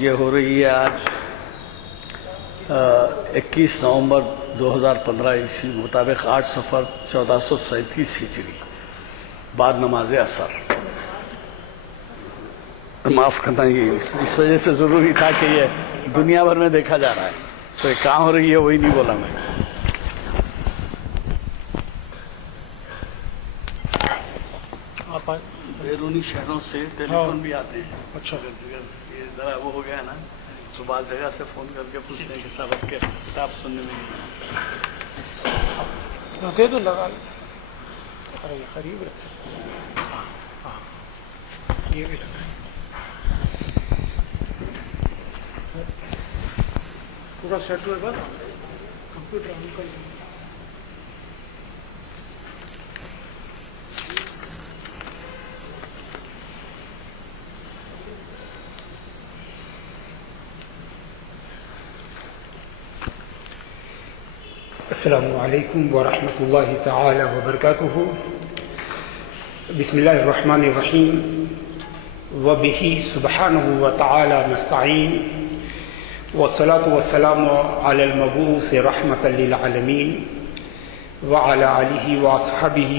یہ ہو رہی ہے آج 21 نومبر 2015 عیسوی مطابق 8 صفر 1437 ہجری بعد نماز عصر۔ معاف کرنا، یہ اس وجہ سے ضروری تھا کہ یہ دنیا بھر میں دیکھا جا رہا ہے، تو یہ کہاں ہو رہی ہے وہی نہیں بولا میں۔ بیرونی شہروں سے ٹیلی فون بھی آتے ہیں۔ اچھا، یہ ذرا وہ ہو گیا ہے نا، تو بعض جگہ سے فون کر کے پوچھتے ہیں کہ صاحب آپ کے کتاب سننے میں دے تو لگا قریب رکھے، یہ بھی لگا پورا سیٹ ہوئے گا کمپیوٹر آن کر لیں۔ السلام علیکم ورحمۃ اللہ تعالی وبرکاتہ۔ بسم اللہ الرحمن الرحیم وبہ سبحانہ وتعالی نستعین والصلاة والسلام علی المبعوث رحمۃ للعالمین وعلی آلہ واصحابہ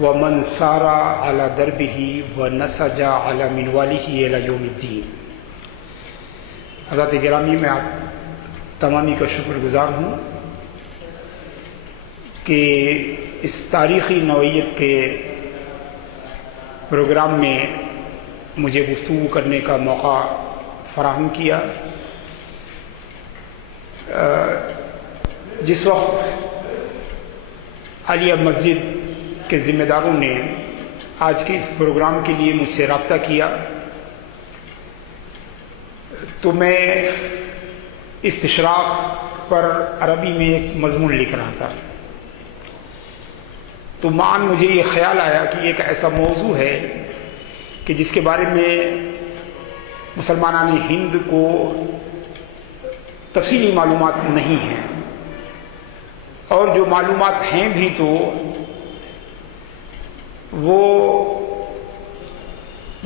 ومن سار علی دربہ ونسج علی منوالہ الی یوم الدین۔ حضرات گرامی، میں آپ تمامی کا شکر گزار ہوں کہ اس تاریخی نوعیت کے پروگرام میں مجھے گفتگو کرنے کا موقع فراہم کیا۔ جس وقت عالیہ مسجد کے ذمہ داروں نے آج کے اس پروگرام کے لیے مجھ سے رابطہ کیا تو میں استشراق پر عربی میں ایک مضمون لکھ رہا تھا، تو معاً مجھے یہ خیال آیا کہ ایک ایسا موضوع ہے کہ جس کے بارے میں مسلمانان ہند کو تفصیلی معلومات نہیں ہیں، اور جو معلومات ہیں بھی تو وہ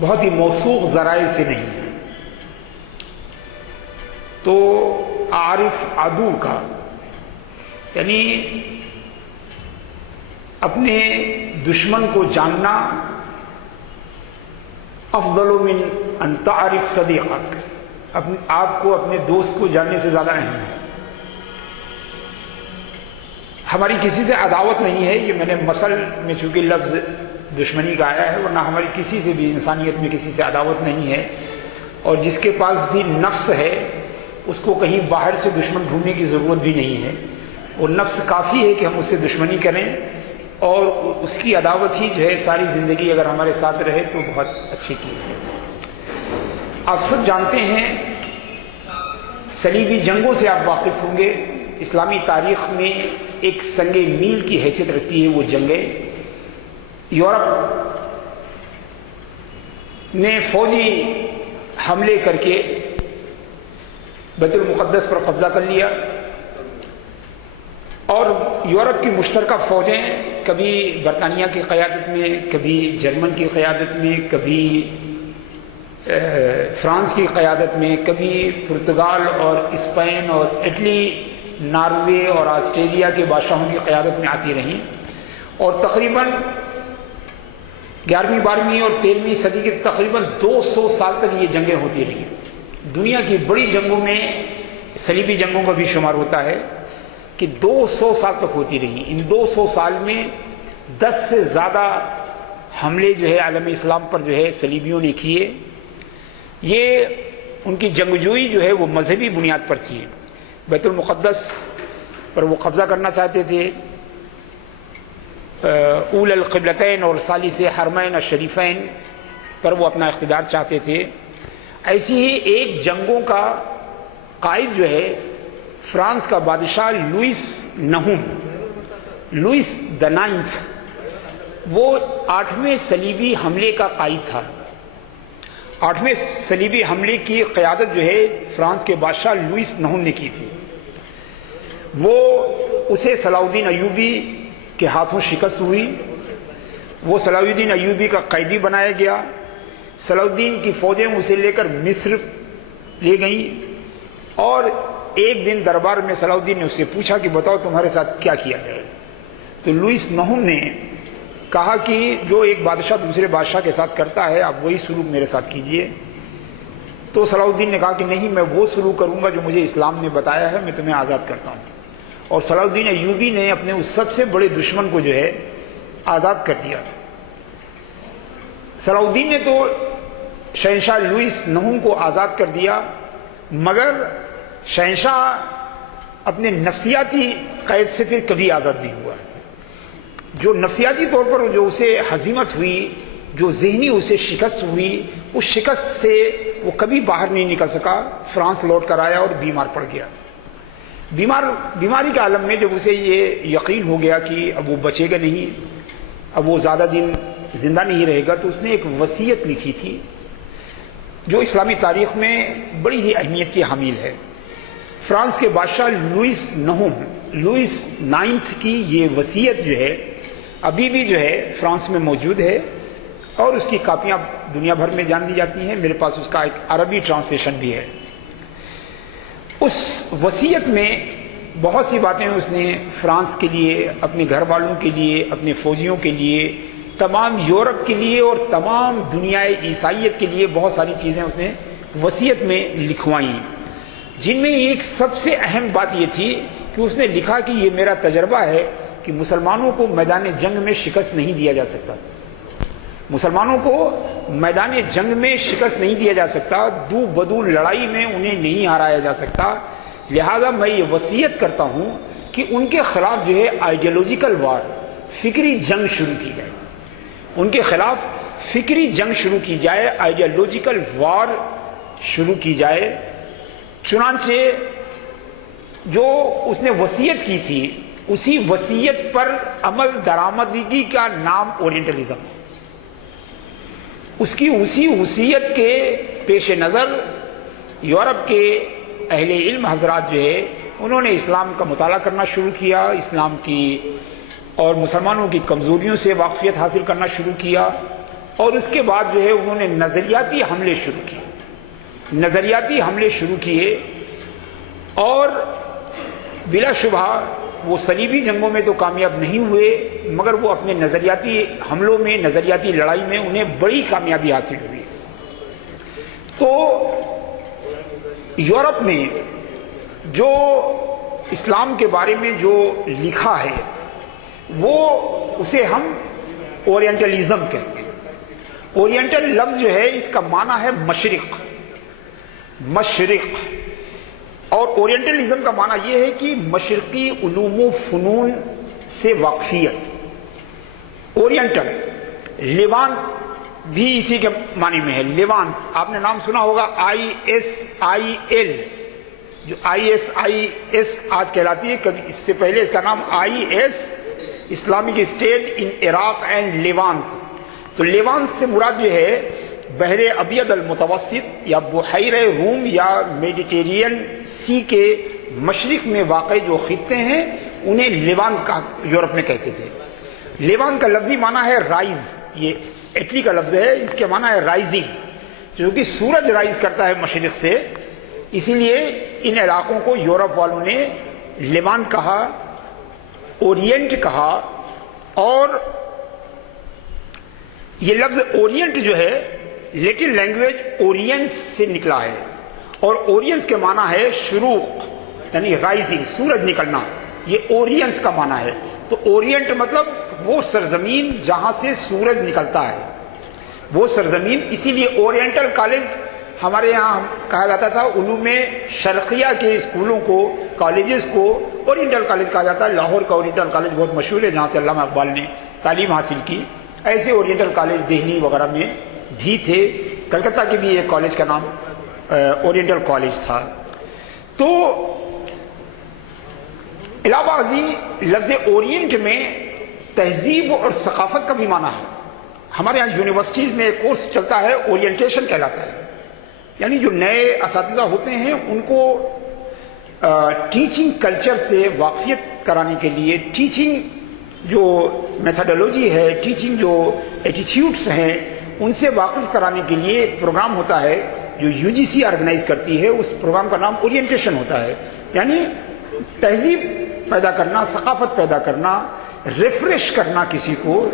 بہت ہی موثوق ذرائع سے نہیں ہیں۔ تو عارف عدو کا، یعنی اپنے دشمن کو جاننا افضل من ان تعرف صدیقک، آپ کو اپنے دوست کو جاننے سے زیادہ اہم ہے۔ ہماری کسی سے عداوت نہیں ہے، یہ میں نے مثل میں چونکہ لفظ دشمنی کا آیا ہے، ورنہ ہماری کسی سے بھی انسانیت میں کسی سے عداوت نہیں ہے، اور جس کے پاس بھی نفس ہے اس کو کہیں باہر سے دشمن ڈھونڈنے کی ضرورت بھی نہیں ہے، وہ نفس کافی ہے کہ ہم اس سے دشمنی کریں، اور اس کی عداوت ہی جو ہے ساری زندگی اگر ہمارے ساتھ رہے تو بہت اچھی چیز ہے۔ آپ سب جانتے ہیں صلیبی جنگوں سے آپ واقف ہوں گے، اسلامی تاریخ میں ایک سنگ میل کی حیثیت رکھتی ہے وہ جنگیں۔ یورپ نے فوجی حملے کر کے بیت المقدس پر قبضہ کر لیا، اور یورپ کی مشترکہ فوجیں کبھی برطانیہ کی قیادت میں، کبھی جرمن کی قیادت میں، کبھی فرانس کی قیادت میں، کبھی پرتگال اور اسپین اور اٹلی، ناروے اور آسٹریلیا کے بادشاہوں کی قیادت میں آتی رہیں، اور تقریباً 11ویں 12ویں اور 13ویں صدی کے تقریباً 200 سال تک یہ جنگیں ہوتی رہیں۔ دنیا کی بڑی جنگوں میں صلیبی جنگوں کا بھی شمار ہوتا ہے کہ 200 سال تک ہوتی رہی۔ ان 200 سال میں 10 سے زیادہ حملے جو ہے عالم اسلام پر جو ہے صلیبیوں نے کیے۔ یہ ان کی جنگجوئی جو ہے وہ مذہبی بنیاد پر تھی، بیت المقدس پر وہ قبضہ کرنا چاہتے تھے، اول القبلتین اور ثالث حرمین الشریفین پر وہ اپنا اقتدار چاہتے تھے۔ ایسی ہی ایک جنگوں کا قائد جو ہے فرانس کا بادشاہ لوئس نہوم، لوئس دی نائنتھ، وہ 8ویں صلیبی حملے کا قائد تھا۔ 8ویں صلیبی حملے کی قیادت جو ہے فرانس کے بادشاہ لوئس نہوم نے کی تھی۔ وہ اسے صلاح الدین ایوبی کے ہاتھوں شکست ہوئی، وہ صلاح الدین ایوبی کا قیدی بنایا گیا۔ صلاح الدین کی فوجیں اسے لے کر مصر لے گئیں اور ایک دن دربار میں صلاح الدین نے اس سے پوچھا کہ بتاؤ تمہارے ساتھ کیا کیا جائے. تو لوئس نہم نے کہا کہ جو ایک بادشاہ دوسرے بادشاہ کے ساتھ کرتا ہے آپ وہی سلوک میرے ساتھ کیجئے. تو صلاح الدین نے کہا کہ نہیں، میں وہ سلوک کروں گا جو مجھے اسلام نے بتایا ہے، میں تمہیں آزاد کرتا ہوں. اور صلاح الدین ایوبی نے اپنے اس سب سے بڑے دشمن کو جو ہے آزاد کر دیا. صلاح الدین نے تو شہنشاہ لوئس نہم کو آزاد کر دیا، مگر شہنشاہ اپنے نفسیاتی قید سے پھر کبھی آزاد نہیں ہوا. جو نفسیاتی طور پر جو اسے ہزیمت ہوئی، جو ذہنی اسے شکست ہوئی، اس شکست سے وہ کبھی باہر نہیں نکل سکا. فرانس لوٹ کر آیا اور بیمار پڑ گیا. بیماری کے عالم میں جب اسے یہ یقین ہو گیا کہ اب وہ بچے گا نہیں، اب وہ زیادہ دن زندہ نہیں رہے گا، تو اس نے ایک وصیت لکھی تھی جو اسلامی تاریخ میں بڑی ہی اہمیت کی حامل ہے. فرانس کے بادشاہ لوئس نہم، لوئس 9 کی یہ وصیت جو ہے ابھی بھی جو ہے فرانس میں موجود ہے اور اس کی کاپیاں دنیا بھر میں جان دی جاتی ہیں. میرے پاس اس کا ایک عربی ٹرانسلیشن بھی ہے. اس وصیت میں بہت سی باتیں اس نے فرانس کے لیے، اپنے گھر والوں کے لیے، اپنے فوجیوں کے لیے، تمام یورپ کے لیے اور تمام دنیا عیسائیت کے لیے بہت ساری چیزیں اس نے وصیت میں لکھوائیں، جن میں ایک سب سے اہم بات یہ تھی کہ اس نے لکھا کہ یہ میرا تجربہ ہے کہ مسلمانوں کو میدان جنگ میں شکست نہیں دیا جا سکتا. مسلمانوں کو میدان جنگ میں شکست نہیں دیا جا سکتا، دو بدو لڑائی میں انہیں نہیں ہرایا جا سکتا. لہذا میں یہ وصیت کرتا ہوں کہ ان کے خلاف جو ہے آئیڈیالوجیکل وار، فکری جنگ شروع کی جائے. ان کے خلاف فکری جنگ شروع کی جائے، آئیڈیالوجیکل وار شروع کی جائے. چنانچہ جو اس نے وصیت کی تھی اسی وصیت پر عمل درآمدگی کا نام اورینٹلزم ہے. اس کی اسی وصیت کے پیش نظر یورپ کے اہل علم حضرات جو ہے انہوں نے اسلام کا مطالعہ کرنا شروع کیا، اسلام کی اور مسلمانوں کی کمزوریوں سے واقفیت حاصل کرنا شروع کیا، اور اس کے بعد جو ہے انہوں نے نظریاتی حملے شروع کیے. نظریاتی حملے شروع کیے اور بلا شبہ وہ صلیبی جنگوں میں تو کامیاب نہیں ہوئے، مگر وہ اپنے نظریاتی حملوں میں، نظریاتی لڑائی میں انہیں بڑی کامیابی حاصل ہوئی. تو یورپ میں جو اسلام کے بارے میں جو لکھا ہے وہ اسے ہم اورینٹلزم کہتے ہیں. اورینٹل لفظ جو ہے اس کا معنی ہے مشرق، مشرق. اور اورینٹلزم کا معنی یہ ہے کہ مشرقی علوم و فنون سے واقفیت. اورینٹل، لیوانت بھی اسی کے معنی میں ہے. لیوانت آپ نے نام سنا ہوگا، ISIL، جو ISIS آج کہلاتی ہے، کبھی اس سے پہلے اس کا نام IS، Islamic State in Iraq and Levant. تو لیوانت سے مراد جو ہے بحر ابیض المتوسط یا بحیرہ روم یا میڈیٹرین سی کے مشرق میں واقع جو خطے ہیں انہیں لیوانت کا یورپ میں کہتے تھے. لیوانت کا لفظی معنی ہے رائز، یہ اٹلی کا لفظ ہے، اس کے معنی ہے رائزنگ، کیونکہ سورج رائز کرتا ہے مشرق سے، اسی لیے ان علاقوں کو یورپ والوں نے لیوانت کہا، اورینٹ کہا. اور یہ لفظ اورینٹ جو ہے لیٹن لینگویج اورینس سے نکلا ہے، اور اورینس کے معنی ہے شروق، یعنی رائزنگ، سورج نکلنا، یہ اورینس کا معنی ہے. تو اورینٹ مطلب وہ سرزمین جہاں سے سورج نکلتا ہے، وہ سرزمین. اسی لیے اورینٹل کالج ہمارے یہاں کہا جاتا تھا، علوم شرقیہ کے اسکولوں کو، کالجز کو اورینٹل کالج کہا جاتا ہے. لاہور کا اورینٹل کالج بہت مشہور ہے جہاں سے علامہ اقبال نے تعلیم حاصل کی. ایسے اورینٹل کالج دہلی وغیرہ میں بھی تھے. کلکتہ کے بھی ایک کالج کا نام اورینٹل کالج تھا. تو علاوہ ازیں لفظ اورینٹ میں تہذیب اور ثقافت کا بھی معنی ہے. ہمارے یہاں یونیورسٹیز میں ایک کورس چلتا ہے اورینٹیشن کہلاتا ہے، یعنی جو نئے اساتذہ ہوتے ہیں ان کو ٹیچنگ کلچر سے واقفیت کرانے کے لیے، ٹیچنگ جو میتھڈولوجی ہے، ٹیچنگ جو ایٹیٹیوڈس ہیں ان سے واقف کرانے کے لیے ایک پروگرام ہوتا ہے جو UGC آرگنائز کرتی ہے، اس پروگرام کا نام اورینٹیشن ہوتا ہے، یعنی تہذیب پیدا کرنا، ثقافت پیدا کرنا، ریفریش کرنا، کسی کو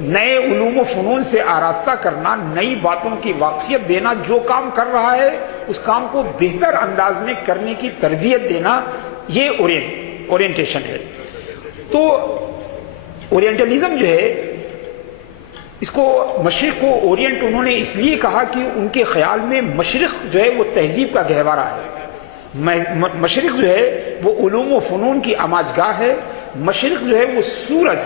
نئے علوم و فنون سے آراستہ کرنا، نئی باتوں کی واقفیت دینا، جو کام کر رہا ہے اس کام کو بہتر انداز میں کرنے کی تربیت دینا، یہ اورینٹیشن ہے۔ تو اورینٹلزم جو ہے، اس کو مشرق کو اورینٹ انہوں نے اس لیے کہا کہ ان کے خیال میں مشرق جو ہے وہ تہذیب کا گہوارہ ہے، مشرق جو ہے وہ علوم و فنون کی آماج گاہ ہے، مشرق جو ہے وہ سورج،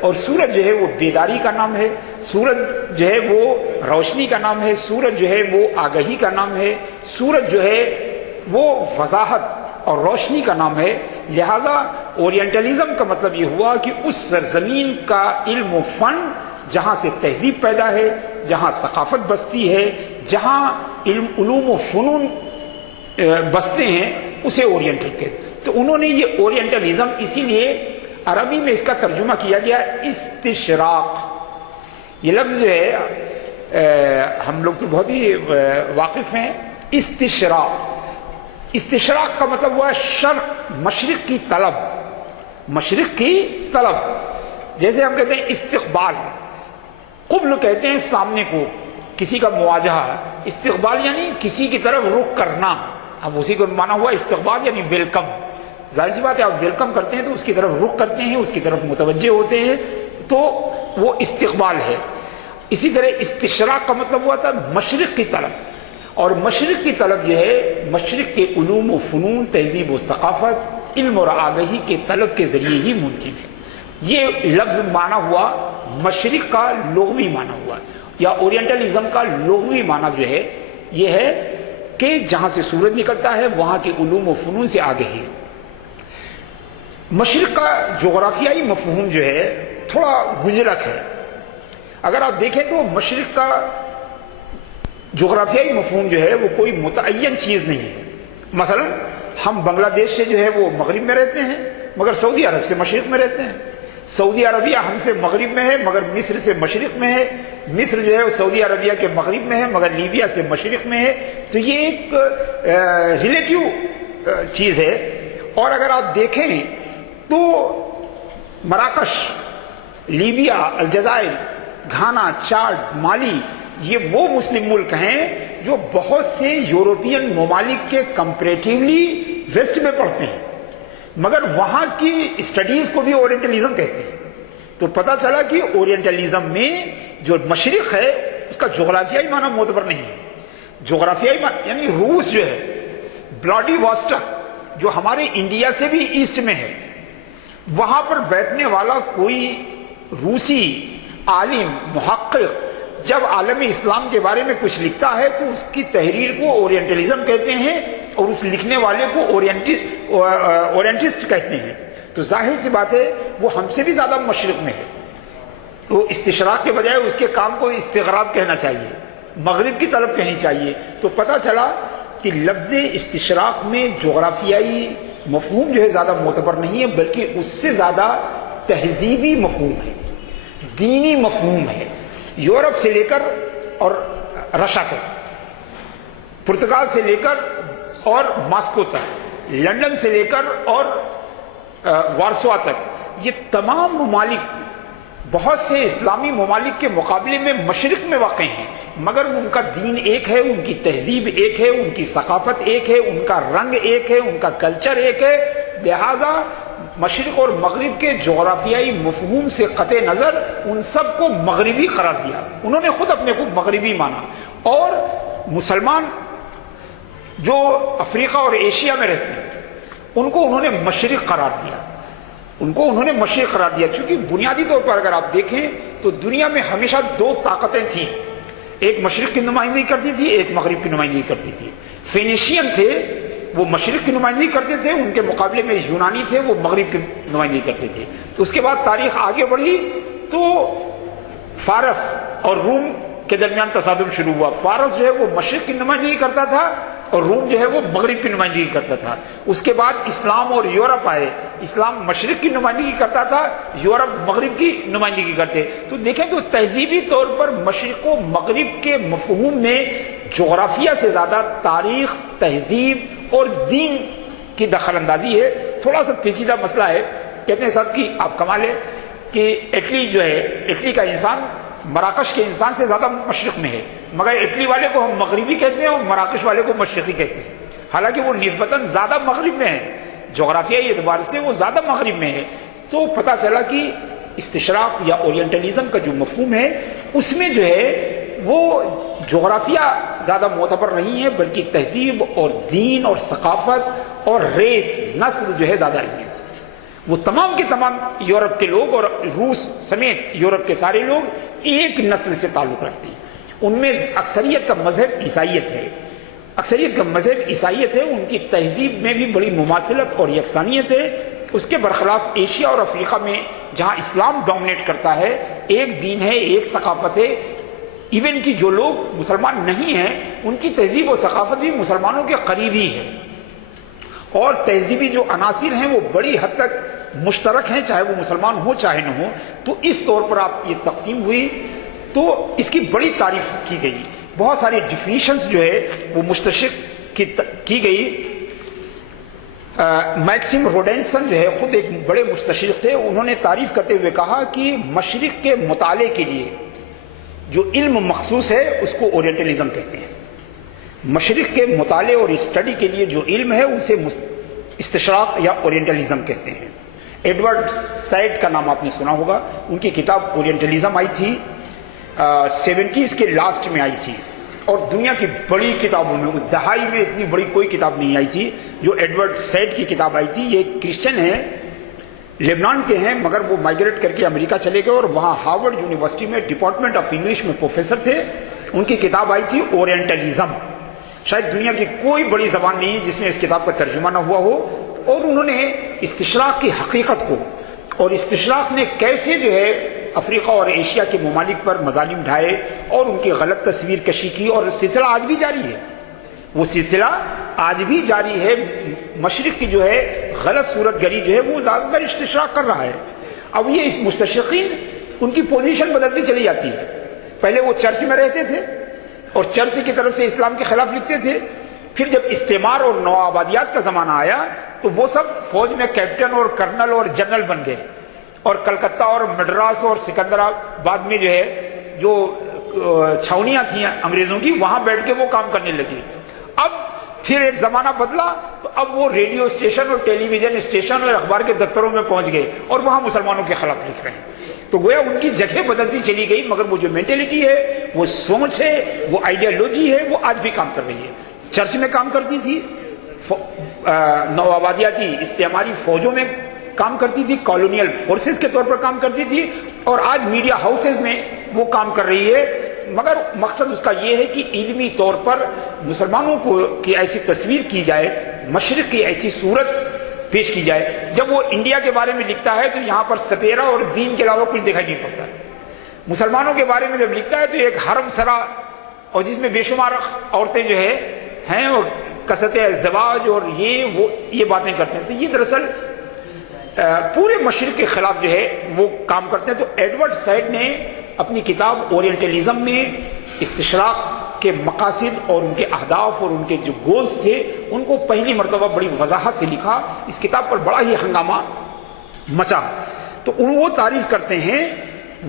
اور سورج جو ہے وہ بیداری کا نام ہے، سورج جو ہے وہ روشنی کا نام ہے، سورج جو ہے وہ آگہی کا نام ہے، سورج جو ہے وہ وضاحت اور روشنی کا نام ہے۔ لہذا اورینٹلزم کا مطلب یہ ہوا کہ اس سرزمین کا علم و فن جہاں سے تہذیب پیدا ہے، جہاں ثقافت بستی ہے، جہاں علوم و فنون بستے ہیں، اسے اورینٹل کہتے۔ تو انہوں نے یہ اورینٹلزم اسی لیے عربی میں اس کا ترجمہ کیا گیا استشراق۔ یہ لفظ جو ہے ہم لوگ تو بہت ہی واقف ہیں۔ استشراق کا مطلب ہوا شرق، مشرق کی طلب، مشرق کی طلب۔ جیسے ہم کہتے ہیں استقبال، قبل کہتے ہیں سامنے کو، کسی کا مواجہہ، استقبال یعنی کسی کی طرف رخ کرنا، اب اسی کو مانا ہوا استقبال یعنی ویلکم۔ ظاہر سی بات ہے، آپ ویلکم کرتے ہیں تو اس کی طرف رخ کرتے ہیں، اس کی طرف متوجہ ہوتے ہیں، تو وہ استقبال ہے۔ اسی طرح استشراق کا مطلب ہوا تھا مشرق کی طلب، اور مشرق کی طلب جو ہے مشرق کے علوم و فنون، تہذیب و ثقافت، علم اور آگہی کے طلب کے ذریعے ہی ممکن ہے۔ یہ لفظ معنی ہوا مشرق کا لغوی معنی ہوا، یا اورینٹلزم کا لغوی معنی جو ہے یہ ہے کہ جہاں سے سورج نکلتا ہے وہاں کے علوم و فنون سے آگہی۔ مشرق کا جغرافیائی مفہوم جو ہے تھوڑا گنجلک ہے۔ اگر آپ دیکھیں تو مشرق کا جغرافیائی مفہوم جو ہے وہ کوئی متعین چیز نہیں ہے۔ مثلا ہم بنگلہ دیش سے جو ہے وہ مغرب میں رہتے ہیں، مگر سعودی عرب سے مشرق میں رہتے ہیں۔ سعودی عربیہ ہم سے مغرب میں ہے مگر مصر سے مشرق میں ہے، مصر جو ہے وہ سعودی عربیہ کے مغرب میں ہے مگر لیبیا سے مشرق میں ہے۔ تو یہ ایک ریلیٹیو چیز ہے۔ اور اگر آپ دیکھیں تو مراکش، لیبیا، الجزائر، گھانا، چاڈ، مالی، یہ وہ مسلم ملک ہیں جو بہت سے یورپین ممالک کے کمپیریٹیولی ویسٹ میں پڑھتے ہیں، مگر وہاں کی اسٹڈیز کو بھی اورینٹلزم کہتے ہیں۔ تو پتہ چلا کہ اورینٹلزم میں جو مشرق ہے اس کا جغرافیائی معنی معتبر نہیں ہے۔ جغرافیائی معنی یعنی روس جو ہے، بلاڈی واسٹک جو ہمارے انڈیا سے بھی ایسٹ میں ہے، وہاں پر بیٹھنے والا کوئی روسی عالم محقق جب عالم اسلام کے بارے میں کچھ لکھتا ہے تو اس کی تحریر کو اورینٹلزم کہتے ہیں، اور اس لکھنے والے کو اورینٹسٹ کہتے ہیں۔ تو ظاہر سی بات ہے وہ ہم سے بھی زیادہ مشرق میں ہے۔ تو استشراق کے بجائے اس کے کام کو استغراب کہنا چاہیے، مغرب کی طلب کہنی چاہیے۔ تو پتہ چلا کہ لفظ استشراق میں جغرافیائی مفہوم جو ہے زیادہ معتبر نہیں ہے، بلکہ اس سے زیادہ تہذیبی مفہوم ہے، دینی مفہوم ہے۔ یورپ سے لے کر اور رشیا تک، پرتگال سے لے کر اور ماسکو تک، لندن سے لے کر اور وارسوا تک، یہ تمام ممالک بہت سے اسلامی ممالک کے مقابلے میں مشرق میں واقع ہیں، مگر ان کا دین ایک ہے، ان کی تہذیب ایک ہے، ان کی ثقافت ایک ہے، ان کا رنگ ایک ہے، ان کا کلچر ایک ہے۔ لہذا مشرق اور مغرب کے جغرافیائی مفہوم سے قطع نظر ان سب کو مغربی قرار دیا، انہوں نے خود اپنے کو مغربی مانا۔ اور مسلمان جو افریقہ اور ایشیا میں رہتے ہیں ان کو انہوں نے مشرق قرار دیا، ان کو انہوں نے مشرق قرار دیا، چونکہ بنیادی طور پر اگر آپ دیکھیں تو دنیا میں ہمیشہ دو طاقتیں تھیں، ایک مشرق کی نمائندگی کرتی تھی، ایک مغرب کی نمائندگی کرتی تھی۔ فینیشین تھے وہ مشرق کی نمائندگی کرتے تھے، ان کے مقابلے میں یونانی تھے وہ مغرب کی نمائندگی کرتے تھے۔ تو اس کے بعد تاریخ آگے بڑھی تو فارس اور روم کے درمیان تصادم شروع ہوا۔ فارس جو ہے وہ مشرق کی نمائندگی کرتا تھا اور روم جو ہے وہ مغرب کی نمائندگی کرتا تھا۔ اس کے بعد اسلام اور یورپ آئے، اسلام مشرق کی نمائندگی کرتا تھا، یورپ مغرب کی نمائندگی کرتے۔ تو دیکھیں تو تہذیبی طور پر مشرق و مغرب کے مفہوم میں جغرافیہ سے زیادہ تاریخ، تہذیب اور دین کی دخل اندازی ہے. تھوڑا سا پیچیدہ مسئلہ ہے. کہتے ہیں صاحب کہ آپ کمال ہے کہ اٹلی جو ہے، اٹلی کا انسان مراکش کے انسان سے زیادہ مشرق میں ہے، مگر اٹلی والے کو ہم مغربی کہتے ہیں اور مراکش والے کو مشرقی کہتے ہیں، حالانکہ وہ نسبتاً زیادہ مغرب میں ہے، جغرافیائی اعتبار سے وہ زیادہ مغرب میں ہے. تو پتہ چلا کہ استشراق یا اورینٹلزم کا جو مفہوم ہے اس میں جو ہے وہ جغرافیہ زیادہ معتبر نہیں ہے، بلکہ تہذیب اور دین اور ثقافت اور ریس، نسل جو ہے زیادہ اہمیت ہے. وہ تمام کے تمام یورپ کے لوگ اور روس سمیت یورپ کے سارے لوگ ایک نسل سے تعلق رکھتے ہیں. ان میں اکثریت کا مذہب عیسائیت ہے، اکثریت کا مذہب عیسائیت ہے. ان کی تہذیب میں بھی بڑی مماثلت اور یکسانیت ہے. اس کے برخلاف ایشیا اور افریقہ میں جہاں اسلام ڈومینیٹ کرتا ہے، ایک دین ہے، ایک ثقافت ہے. ایون کہ جو لوگ مسلمان نہیں ہیں ان کی تہذیب و ثقافت بھی مسلمانوں کے قریب ہی ہے، اور تہذیبی جو عناصر ہیں وہ بڑی حد تک مشترک ہیں، چاہے وہ مسلمان ہو چاہے نہ ہو. تو اس طور پر آپ یہ تقسیم ہوئی تو اس کی بڑی تعریف کی گئی. بہت ساری ڈیفینیشنز جو ہے وہ مستشرق کی گئی. میکسم روڈینسن جو ہے خود ایک بڑے مستشرق تھے. انہوں نے تعریف کرتے ہوئے کہا کہ مشرق کے مطالعے کے لیے جو علم مخصوص ہے اس کو اورینٹلزم کہتے ہیں. مشرق کے مطالعے اور اسٹڈی کے لیے جو علم ہے اسے استشراق یا اورینٹلزم کہتے ہیں. ایڈورڈ سائڈ کا نام آپ نے سنا ہوگا. ان کی کتاب اورینٹلزم آئی تھی 70s کے لاسٹ میں آئی تھی، اور دنیا کی بڑی کتابوں میں اس دہائی میں اتنی بڑی کوئی کتاب نہیں آئی تھی جو ایڈورڈ سائڈ کی کتاب آئی تھی. یہ کرسچن ہیں، لیبنان کے ہیں، مگر وہ مائگریٹ کر کے امریکہ چلے گئے اور وہاں ہارورڈ یونیورسٹی میں ڈپارٹمنٹ آف انگلش میں پروفیسر تھے. ان کی کتاب آئی تھی اورینٹلزم. شاید دنیا کی کوئی بڑی زبان نہیں ہے جس میں اس کتاب کا ترجمہ نہ ہوا ہو. اور انہوں نے استشراق کی حقیقت کو اور استشراق نے کیسے جو ہے افریقہ اور ایشیا کے ممالک پر مظالم ڈھائے اور ان کی غلط تصویر کشی کی، اور سلسلہ آج بھی جاری ہے. وہ سلسلہ آج بھی جاری ہے. مشرق کی جو ہے غلط صورت گری جو ہے وہ زیادہ تر استشراق کر رہا ہے. اب یہ اس مستشرقین ان کی پوزیشن بدلتی چلی جاتی ہے. پہلے وہ چرچ میں رہتے تھے اور چرچ کی طرف سے اسلام کے خلاف لکھتے تھے. پھر جب استعمار اور نوآبادیات کا زمانہ آیا تو وہ سب فوج میں کیپٹن اور کرنل اور جنرل بن گئے، اور کلکتہ اور مڈراس اور سکندرآباد میں جو ہے جو چھاونیاں تھیں انگریزوں کی وہاں بیٹھ کے وہ کام کرنے لگے. اب پھر ایک زمانہ بدلا تو اب وہ ریڈیو اسٹیشن اور ٹیلی ویژن اسٹیشن اور اخبار کے دفتروں میں پہنچ گئے اور وہاں مسلمانوں کے خلاف لکھ رہے ہیں. تو گویا ان کی جگہ بدلتی چلی گئی، مگر وہ جو مینٹلٹی ہے، وہ سوچ ہے، وہ آئیڈیالوجی ہے، وہ آج بھی کام کر رہی ہے. چرچ میں کام کرتی تھی، نوآبادیاتی استعماری فوجوں میں کام کرتی تھی، کالونیل فورسز کے طور پر کام کرتی تھی، اور آج میڈیا ہاؤسز میں وہ کام کر رہی ہے. مگر مقصد اس کا یہ ہے کہ علمی طور پر مسلمانوں کو کی ایسی تصویر کی جائے، مشرق کی ایسی صورت پیش کی جائے. جب وہ انڈیا کے بارے میں لکھتا ہے تو یہاں پر سپیرا اور دین کے علاوہ کچھ دکھائی نہیں پڑتا. مسلمانوں کے بارے میں جب لکھتا ہے تو ایک حرم سرا اور جس میں بے شمار عورتیں جو ہیں اور کثرت ازدواج اور یہ باتیں کرتے ہیں. تو یہ دراصل پورے مشرق کے خلاف جو ہے وہ کام کرتے ہیں. تو ایڈورڈ سائڈ نے اپنی کتاب اورینٹلزم میں استشراق کے مقاصد اور ان کے اہداف اور ان کے جو گولز تھے ان کو پہلی مرتبہ بڑی وضاحت سے لکھا. اس کتاب پر بڑا ہی ہنگامہ مچا. تو وہ تعریف کرتے ہیں،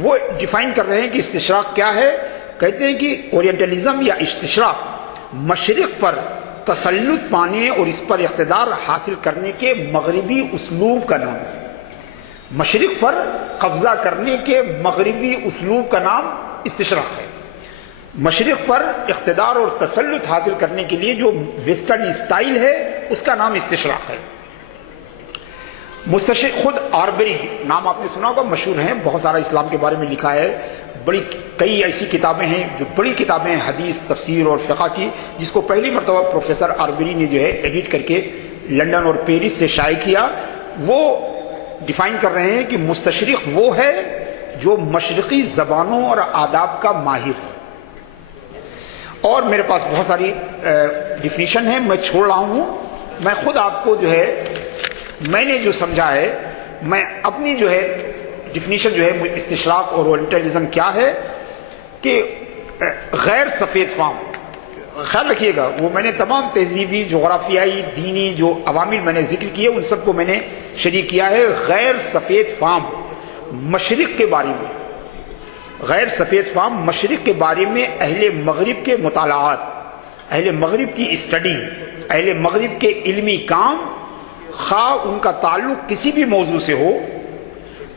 وہ ڈیفائن کر رہے ہیں کہ استشراق کیا ہے. کہتے ہیں کہ اورینٹلزم یا استشراق مشرق پر تسلط پانے اور اس پر اقتدار حاصل کرنے کے مغربی اسلوب کا نام ہے. مشرق پر قبضہ کرنے کے مغربی اسلوب کا نام استشراق ہے. مشرق پر اقتدار اور تسلط حاصل کرنے کے لیے جو ویسٹرن اسٹائل ہے اس کا نام استشراق ہے. مستشرق خود آربری نام آپ نے سنا ہوگا، مشہور ہیں، بہت سارا اسلام کے بارے میں لکھا ہے. کئی ایسی کتابیں ہیں جو بڑی کتابیں ہیں حدیث، تفسیر اور فقہ کی، جس کو پہلی مرتبہ پروفیسر آربری نے جو ہے ایڈٹ کر کے لندن اور پیرس سے شائع کیا. وہ ڈیفائن کر رہے ہیں کہ مستشرق وہ ہے جو مشرقی زبانوں اور آداب کا ماہر ہے. اور میرے پاس بہت ساری ڈیفینیشن ہے، میں چھوڑ رہا ہوں. میں خود آپ کو جو ہے میں نے جو سمجھا ہے، میں اپنی جو ہے ڈیفینیشن جو ہے استشراق اور اورینٹلزم کیا ہے کہ غیر سفید فام، خیال رکھیے گا، وہ میں نے تمام تہذیبی، جغرافیائی، دینی جو عوامل میں نے ذکر کیے ان سب کو میں نے شریک کیا ہے۔ غیر سفید فام مشرق کے بارے میں، غیر سفید فام مشرق کے بارے میں اہل مغرب کے مطالعات، اہل مغرب کی اسٹڈی، اہل مغرب کے علمی کام، خواہ ان کا تعلق کسی بھی موضوع سے ہو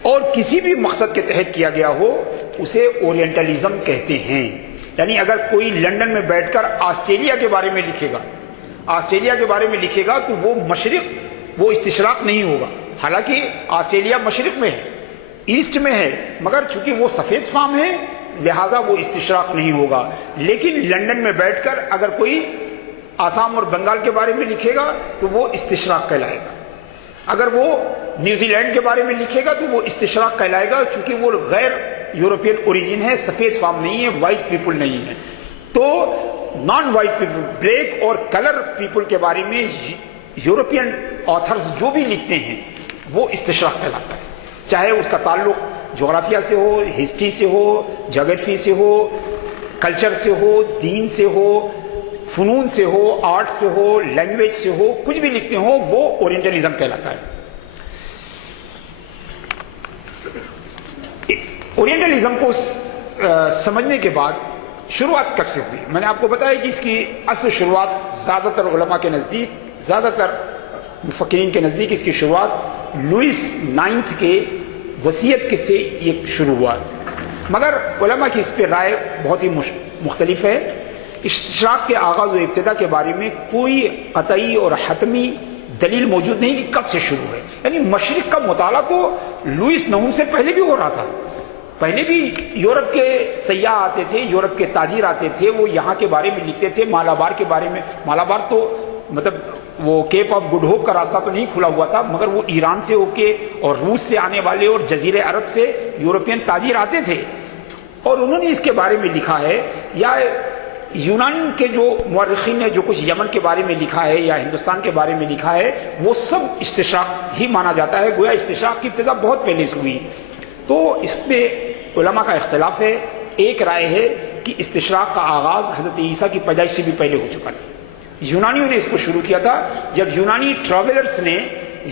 اور کسی بھی مقصد کے تحت کیا گیا ہو، اسے اورینٹلزم کہتے ہیں۔ یعنی اگر کوئی لندن میں بیٹھ کر آسٹریلیا کے بارے میں لکھے گا، آسٹریلیا کے بارے میں لکھے گا تو وہ مشرق، وہ استشراق نہیں ہوگا، حالانکہ آسٹریلیا مشرق میں ہے، ایسٹ میں ہے، مگر چونکہ وہ سفید فام ہے لہذا وہ استشراق نہیں ہوگا۔ لیکن لندن میں بیٹھ کر اگر کوئی آسام اور بنگال کے بارے میں لکھے گا تو وہ استشراق کہلائے گا، اگر وہ نیوزی لینڈ کے بارے میں لکھے گا تو وہ استشراق کہلائے گا، چونکہ وہ غیر یورپین اوریجن ہے، سفید فام نہیں ہے، وائٹ پیپل نہیں ہے۔ تو نان وائٹ پیپل، بلیک اور کلر پیپل کے بارے میں یورپین آتھرز جو بھی لکھتے ہیں وہ استشراق کہلاتا ہے، چاہے اس کا تعلق جغرافیہ سے ہو، ہسٹری سے ہو، جغرافی سے ہو، کلچر سے ہو، دین سے ہو، فنون سے ہو، آرٹ سے ہو، لینگویج سے ہو، کچھ بھی لکھتے ہو وہ اورینٹلزم کہلاتا ہے۔ اورینٹلزم کو سمجھنے کے بعد شروعات کب سے ہوئی؟ میں نے آپ کو بتایا کہ اس کی اصل شروعات زیادہ تر علماء کے نزدیک، زیادہ تر مفکرین کے نزدیک اس کی شروعات لوئس 9 کے وصیت کے سے یہ شروع ہوا، مگر علماء کی اس پہ رائے بہت ہی مختلف ہے۔ استشراق کے آغاز و ابتدا کے بارے میں کوئی قطعی اور حتمی دلیل موجود نہیں کہ کب سے شروع ہے۔ یعنی مشرق کا مطالعہ تو لوئس 9 سے پہلے بھی ہو رہا تھا، پہلے بھی یورپ کے سیاح آتے تھے، یورپ کے تاجر آتے تھے، وہ یہاں کے بارے میں لکھتے تھے، مالابار کے بارے میں۔ مالابار تو مطلب وہ کیپ آف گڈ ہوپ کا راستہ تو نہیں کھلا ہوا تھا، مگر وہ ایران سے ہو کے اور روس سے آنے والے اور جزیرے عرب سے یورپین تاجر آتے تھے، اور انہوں نے اس کے بارے میں لکھا ہے۔ یا یونان کے جو مورخین نے جو کچھ یمن کے بارے میں لکھا ہے یا ہندوستان کے بارے میں لکھا ہے وہ سب استشراق ہی مانا جاتا ہے، گویا استشراق کی ابتدا بہت پہلے سے ہوئی۔ تو اس پہ علماء کا اختلاف ہے۔ ایک رائے ہے کہ استشراق کا آغاز حضرت عیسیٰ کی پیدائش سے بھی پہلے ہو چکا تھا، یونانیوں نے اس کو شروع کیا تھا۔ جب یونانی ٹریولرز نے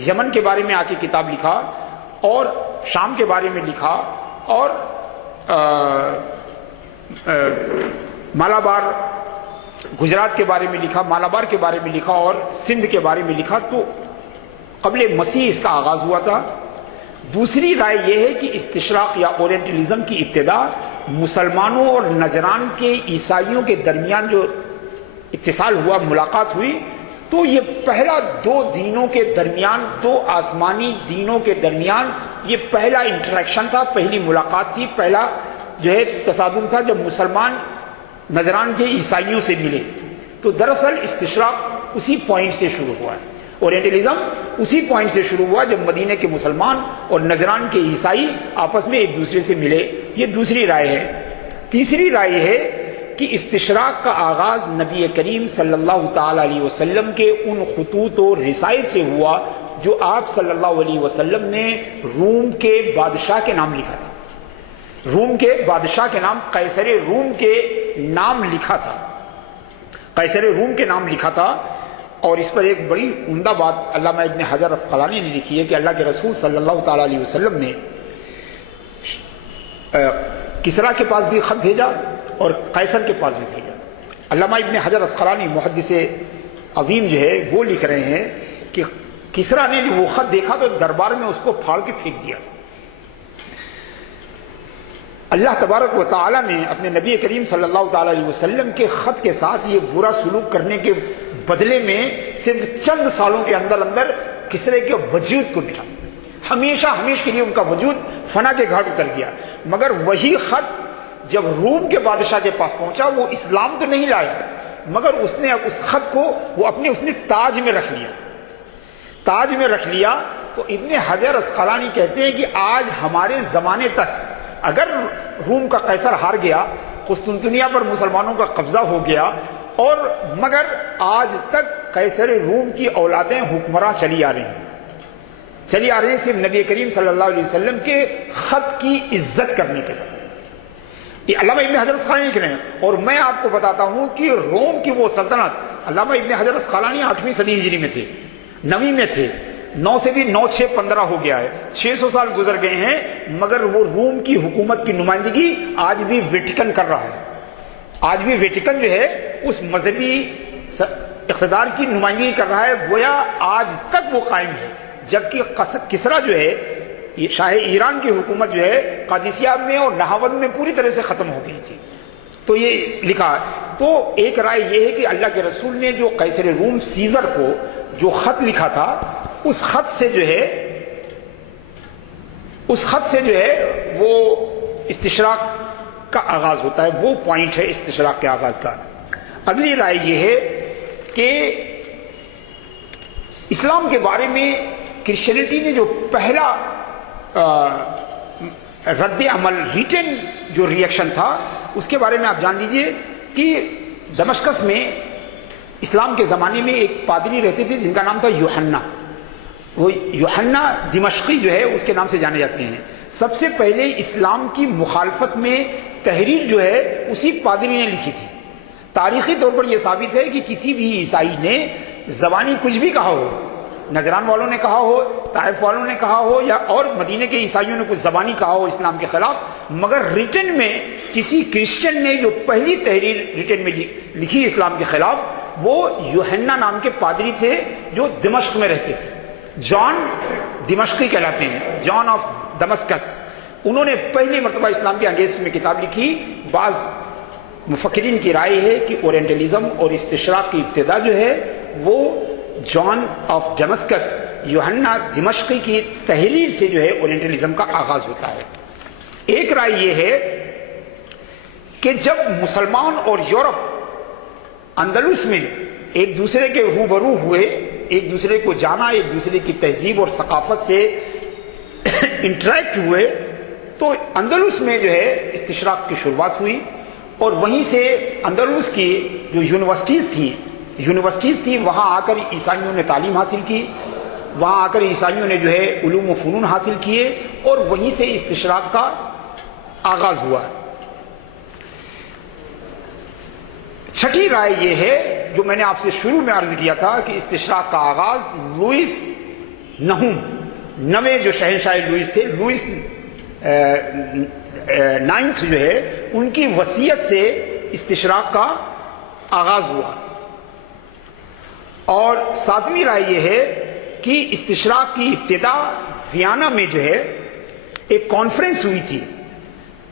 یمن کے بارے میں آ کے کتاب لکھا اور شام کے بارے میں لکھا اور مالابار گجرات کے بارے میں لکھا، مالابار کے بارے میں لکھا اور سندھ کے بارے میں لکھا، تو قبل مسیح اس کا آغاز ہوا تھا۔ دوسری رائے یہ ہے کہ استشراق یا اورینٹلزم کی ابتدا مسلمانوں اور نجران کے عیسائیوں کے درمیان جو اتصال ہوا، ملاقات ہوئی، تو یہ پہلا دو دینوں کے درمیان، دو آسمانی دینوں کے درمیان یہ پہلا انٹریکشن تھا، پہلی ملاقات تھی، پہلا جو ہے تصادم تھا جب مسلمان نجران کے عیسائیوں سے ملے۔ تو دراصل استشراق اسی پوائنٹ سے شروع ہوا ہے، اورینٹلزم اسی پوائنٹ سے شروع ہوا جب مدینہ کے مسلمان اور نجران کے عیسائی آپس میں ایک دوسرے سے ملے۔ یہ دوسری رائے ہے۔ تیسری رائے ہے کہ استشراق کا آغاز نبی کریم صلی اللہ تعالی علیہ وسلم کے ان خطوط و رسائل سے ہوا جو آپ صلی اللہ علیہ وسلم نے روم کے بادشاہ کے نام لکھا تھا، روم کے بادشاہ کے نام، قیصر روم کے نام لکھا تھا، قیصر روم کے نام لکھا تھا۔ اور اس پر ایک بڑی عمدہ بات علامہ ابن حجر اسقلانی نے لکھی ہے کہ اللہ کے رسول صلی اللہ تعالی علیہ وسلم نے کسرا کے پاس بھی خط بھیجا اور قیصر کے پاس بھی بھیجا۔ علامہ ابن حجر اسقلانی محدث عظیم جو ہے وہ لکھ رہے ہیں کہ کسرا نے جو وہ خط دیکھا تو دربار میں اس کو پھاڑ کے پھینک دیا۔ اللہ تبارک و تعالی نے اپنے نبی کریم صلی اللہ تعالی علیہ وسلم کے خط کے ساتھ یہ برا سلوک کرنے کے بدلے میں صرف چند سالوں کے اندر اندر کسرے کے وجود کو مٹا دیا، ہمیشہ کے لیے ان کا وجود فنا کے گھاٹ اتر گیا۔ مگر وہی خط جب روم کے بادشاہ کے پاس پہنچا وہ اسلام تو نہیں لایا، مگر اس نے اس خط کو وہ اپنے اس نے تاج میں رکھ لیا، تاج میں رکھ لیا۔ تو ابن حجر اسقلانی کہتے ہیں کہ آج ہمارے زمانے تک اگر روم کا قیصر ہار گیا، قسطنطنیہ پر مسلمانوں کا قبضہ ہو گیا، اور مگر آج تک قیصر روم کی اولادیں حکمراں چلی آ رہی ہیں صرف نبی کریم صلی اللہ علیہ وسلم کے خط کی عزت کرنے کے بعد۔ یہ علامہ ابن حجر اسقلانی لکھ رہے ہیں. اور میں آپ کو بتاتا ہوں کہ روم کی وہ سلطنت، علامہ ابن حجر اسقلانی 8ویں صدی ہجری میں تھے، 9ویں میں تھے، 9 سے بھی 9 6 15 ہو گیا ہے، 600 سال گزر گئے ہیں، مگر وہ روم کی حکومت کی نمائندگی آج بھی ویٹیکن کر رہا ہے. آج بھی ویٹیکن جو ہے اس مذہبی اقتدار کی نمائندگی کر رہا ہے، گویا آج تک وہ قائم ہے. جبکہ کسرا جو ہے شاہ ایران کی حکومت جو ہے قادسیہ میں اور نہاون میں پوری طرح سے ختم ہو گئی تھی. تو یہ لکھا. تو ایک رائے یہ ہے کہ اللہ کے رسول نے جو قیصر روم سیزر کو جو خط لکھا تھا، اس خط سے جو ہے وہ استشراق کا آغاز ہوتا ہے. وہ پوائنٹ ہے استشراق کے آغاز کا. اگلی رائے یہ ہے کہ اسلام کے بارے میں کرسچینٹی نے جو پہلا رد عمل ریٹن جو ریئیکشن تھا، اس کے بارے میں آپ جان لیجئے کہ دمشقس میں اسلام کے زمانے میں ایک پادری رہتے تھے جن کا نام تھا یوحنا. وہ یوحنا دمشقی جو ہے اس کے نام سے جانے جاتے ہیں. سب سے پہلے اسلام کی مخالفت میں تحریر جو ہے اسی پادری نے لکھی تھی. تاریخی طور پر یہ ثابت ہے کہ کسی بھی عیسائی نے زبانی کچھ بھی کہا ہو، نجران والوں نے کہا ہو، طائف والوں نے کہا ہو، یا اور مدینے کے عیسائیوں نے کچھ زبانی کہا ہو اسلام کے خلاف، مگر ریٹن میں کسی کرسچن نے جو پہلی تحریر ریٹن میں لکھی اسلام کے خلاف، وہ یوحنا نام کے پادری تھے جو دمشق میں رہتے تھے. جان دمشقی کہلاتے ہیں، جان آف دمسکس. انہوں نے پہلی مرتبہ اسلام کے اگینسٹ میں کتاب لکھی. بعض مفکرین کی رائے ہے کہ اورینٹلزم اور استشراق کی ابتدا جو ہے وہ جان آف ڈمسکس یوحنا دمشقی کی تحریر سے جو ہے اورینٹلزم کا آغاز ہوتا ہے. ایک رائے یہ ہے کہ جب مسلمان اور یورپ اندلس میں ایک دوسرے کے روبرو ہوئے، ایک دوسرے کو جانا، ایک دوسرے کی تہذیب اور ثقافت سے انٹریکٹ ہوئے، تو اندلس میں جو ہے استشراق کی شروعات ہوئی. اور وہیں سے اندلس کی جو یونیورسٹیز تھی وہاں آ کر عیسائیوں نے تعلیم حاصل کی، وہاں آ کر عیسائیوں نے جو ہے علوم و فنون حاصل کیے، اور وہیں سے استشراق کا آغاز ہوا. چھٹی رائے یہ ہے جو میں نے آپ سے شروع میں عرض کیا تھا کہ استشراق کا آغاز لوئس نہوم، نویں جو شہنشاہ لوئس تھے، لوئس 9 جو ہے ان کی وصیت سے استشراق کا آغاز ہوا. اور 7ویں رائے یہ ہے کہ استشراق کی ابتدا ویانا میں جو ہے ایک کانفرنس ہوئی تھی.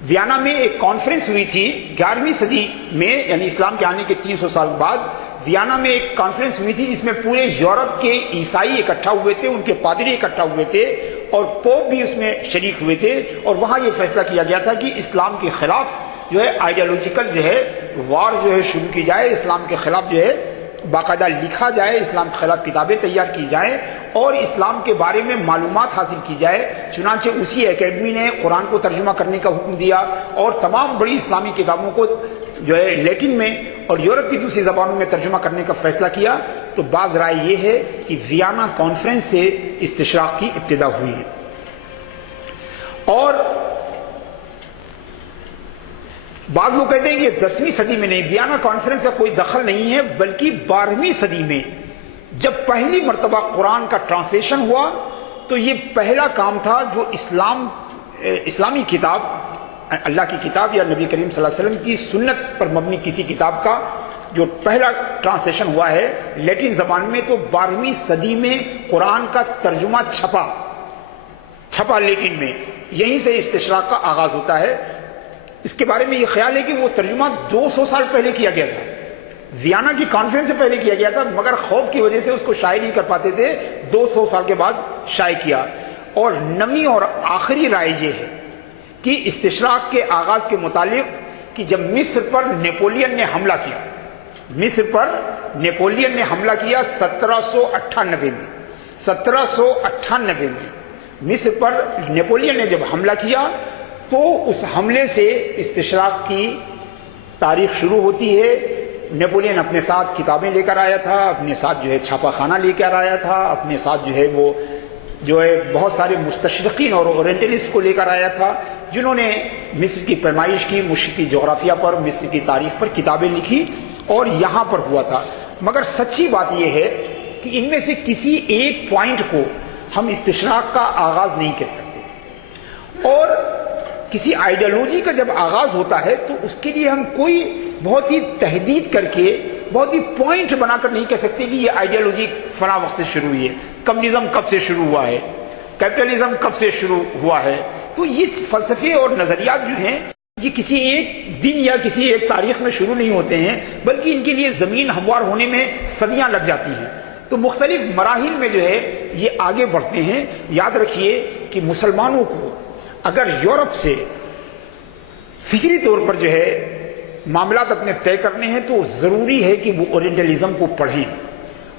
ویانا میں ایک کانفرنس ہوئی تھی 11ویں صدی میں، یعنی اسلام کے آنے کے 300 سال بعد ویانا میں ایک کانفرنس ہوئی تھی جس میں پورے یورپ کے عیسائی اکٹھا ہوئے تھے، ان کے پادری اکٹھا ہوئے تھے، اور پوپ بھی اس میں شریک ہوئے تھے. اور وہاں یہ فیصلہ کیا گیا تھا کہ اسلام کے خلاف جو ہے آئیڈیالوجیکل جو ہے وار جو ہے شروع کی جائے، اسلام کے خلاف جو ہے باقاعدہ لکھا جائے، اسلام کے خلاف کتابیں تیار کی جائیں اور اسلام کے بارے میں معلومات حاصل کی جائے. چنانچہ اسی اکیڈمی نے قرآن کو ترجمہ کرنے کا حکم دیا اور تمام بڑی اسلامی کتابوں کو جو ہے لیٹن میں اور یورپ کی دوسری زبانوں میں ترجمہ کرنے کا فیصلہ کیا. تو بعض رائے یہ ہے کہ ویانا کانفرنس سے استشراق کی ابتدا ہوئی ہے. اور بعض لوگ کہتے ہیں کہ 10ویں صدی میں نہیں، ویانا کانفرنس کا کوئی دخل نہیں ہے، بلکہ 12ویں صدی میں جب پہلی مرتبہ قرآن کا ٹرانسلیشن ہوا تو یہ پہلا کام تھا جو اسلامی کتاب، اللہ کی کتاب یا نبی کریم صلی اللہ علیہ وسلم کی سنت پر مبنی کسی کتاب کا جو پہلا ٹرانسلیشن ہوا ہے لیٹن زبان میں. تو 12ویں صدی میں قرآن کا ترجمہ چھپا لیٹن میں. یہیں سے استشراق کا آغاز ہوتا ہے. اس کے بارے میں یہ خیال ہے کہ وہ ترجمہ 200 سال پہلے کیا گیا تھا، ویانا کی کانفرنس سے پہلے کیا گیا تھا، مگر خوف کی وجہ سے اس کو شائع نہیں کر پاتے تھے، 200 سال کے بعد شائع کیا. اور 9ویں اور آخری رائے یہ ہے کہ استشراق کے آغاز کے متعلق کہ جب مصر پر نیپولین نے حملہ کیا، 1798 میں 1798 میں مصر پر نیپولین نے جب حملہ کیا تو اس حملے سے استشراق کی تاریخ شروع ہوتی ہے. نیپولین اپنے ساتھ کتابیں لے کر آیا تھا، اپنے ساتھ جو ہے چھاپا خانہ لے کر آیا تھا، اپنے ساتھ جو ہے وہ جو ہے بہت سارے مستشرقین اور اورینٹلسٹ کو لے کر آیا تھا، جنہوں نے مصر کی پیمائش کی، مصر کی جغرافیہ پر، مصر کی تاریخ پر کتابیں لکھی اور یہاں پر ہوا تھا. مگر سچی بات یہ ہے کہ ان میں سے کسی ایک پوائنٹ کو ہم استشراق کا آغاز نہیں کہہ سکتے، اور کسی آئیڈیالوجی کا جب آغاز ہوتا ہے تو اس کے لیے ہم کوئی بہت ہی تحدید کر کے، بہت ہی پوائنٹ بنا کر نہیں کہہ سکتے کہ یہ آئیڈیالوجی فلاں وقت سے شروع ہوئی ہے، کمیونزم کب سے شروع ہوا ہے، کیپٹلزم کب سے شروع ہوا ہے. تو یہ فلسفے اور نظریات جو ہیں یہ کسی ایک دن یا کسی ایک تاریخ میں شروع نہیں ہوتے ہیں، بلکہ ان کے لیے زمین ہموار ہونے میں صدیاں لگ جاتی ہیں. تو مختلف مراحل میں جو ہے یہ آگے بڑھتے ہیں. یاد رکھیے کہ مسلمانوں کو اگر یورپ سے فکری طور پر جو ہے معاملات اپنے طے کرنے ہیں تو ضروری ہے کہ وہ اورینٹلزم کو پڑھیں،